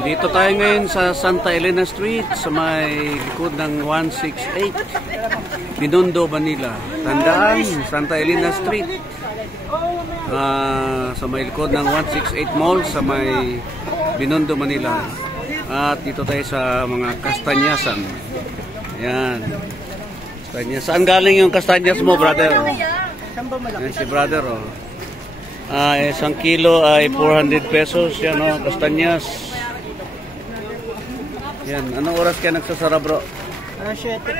Dito tayo ngayon sa Santa Elena Street sa may likod ng 168 Binondo, Manila. Tandaan, Santa Elena Street sa may likod ng 168 Mall sa may Binondo, Manila. At dito tayo sa mga kastanyasan. Ayan. Kastanyas. Saan galing yung kastanyas mo, brother? Ayan si brother, oh. Isang kilo ay 400 pesos. Yan, oh, kastanyas. Yan. Anong oras kaya nagsasara, bro? 7 po.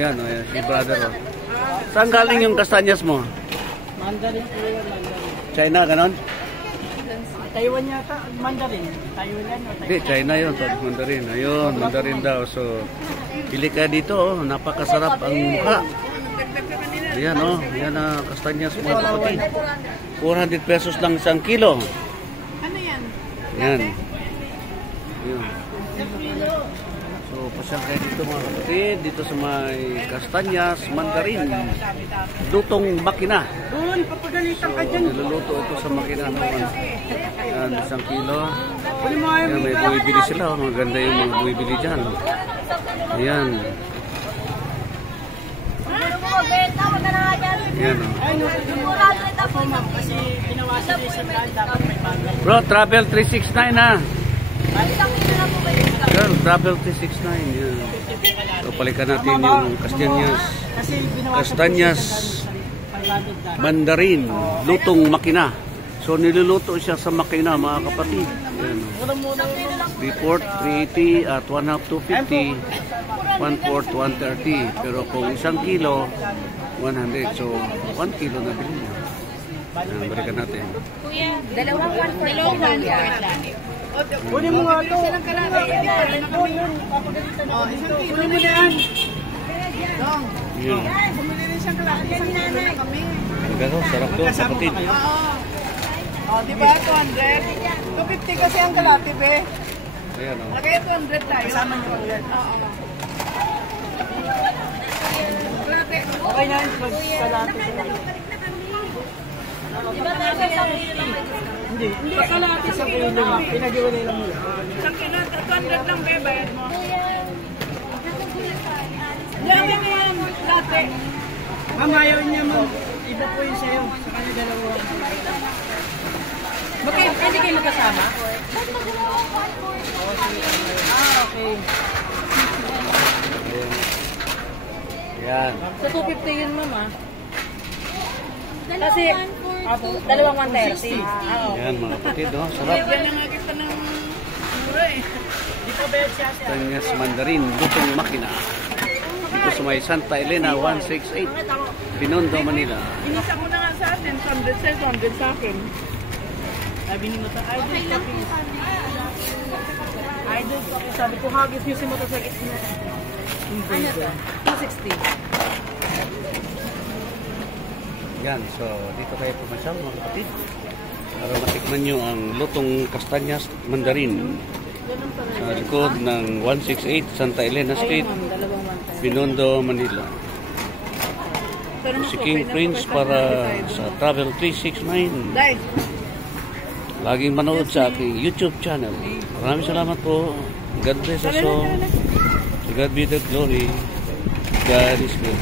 Ayan, oh, yan. Si brother, oh. Saan galing yung kastanyas mo? Mandarin po yun, Mandarin. China, ganon? Taiwan yata, Mandarin. Taiwan yan o Taiwan? Hindi, China yun. Mandarin. Ayun, Mandarin daw. So, pili ka dito, oh. Napakasarap ang mukha. Ayan, oh. Ayan, kastanyas mga kapatid. 400 pesos lang isang kilo. Ano yan? Ayan. Ayan. So, pasyal kayo dito mga kapatid. Dito sa may kastanyas, mandarin. Lutong makina. Doon, papagalitan So, ka dyan. niluluto ito sa makina naman. Ayan, isang kilo. Ayan, may buwibili sila. Oh. Maganda yung mga buwibili dyan. Ayan. Ayan, oh. Ay, ako ma'am, kasi pinawasan yung isang daan, dapat may bago. Bro, Travel 369 ha. Girl, Travel 369. Yan. So, palikan natin yung kastanyas. Kasi binawasan Kastanyas, mandarin, lutong makina. So, niluluto siya sa makina, mga kapatid. Yan. Report 380 at 1/2 250, 1/4 130. Pero kung isang kilo, 100. So, 1 kilo na bilhin niya. Yan, balikan natin. Kuya, dalawang 1/4 lang. Kunin mo nga ito. Isang kalahati. Kunin mo na yan. Yan. Bumili rin siyang kalahati. Isang kilo na kami. Magano, sarap to, kapatid. O, di ba? 200? 250 kasi ang kalahati, be. Ayan, oh. Lagay 200 tayo. Kasama niyo 100. Oo. Okay na yun. Kalahati. Di ba tayo sa kilo? Hindi. Kalahati sa kilo lang. Pinag-iwalay lang nila. Isang kilo, 200 lang, be. Bayad mo. Lagay mo yan, latte. Ma'am, ayaw niya ma'am. Iba po yun sa'yo. Sa kanya dalawa. Okay, pwede kayo magkasama? Okay. Yan. Sa 250 yun, ma'am, ah. Kasi, dalawang 130. Yan, mga kapatid, oh. Sarap. Yan ang agad ng mura eh. Di pa bayad siya siya. Kastanyas, mandarin, lutong makina. Dito sa may Santa Elena 168 Binondo, Manila. Inisa mo na nga sa atin, 100 sa 100 sa akin. Sabi ni Mata, idol ko. Sabi ko, hagis niyo si Mata sa gitna. Ano to? 260. Yan, so dito kayo pumasyal, mga kapatid. Para matikman nyo ang lutong kastanyas, mandarin. Sa likod ng 168 Santa Elena Street, Binondo, Manila. Si King Prince para sa Travel 369. Dai. Laging manood sa aking YouTube channel. Maraming salamat po. God bless us all. To God be the glory. God is good.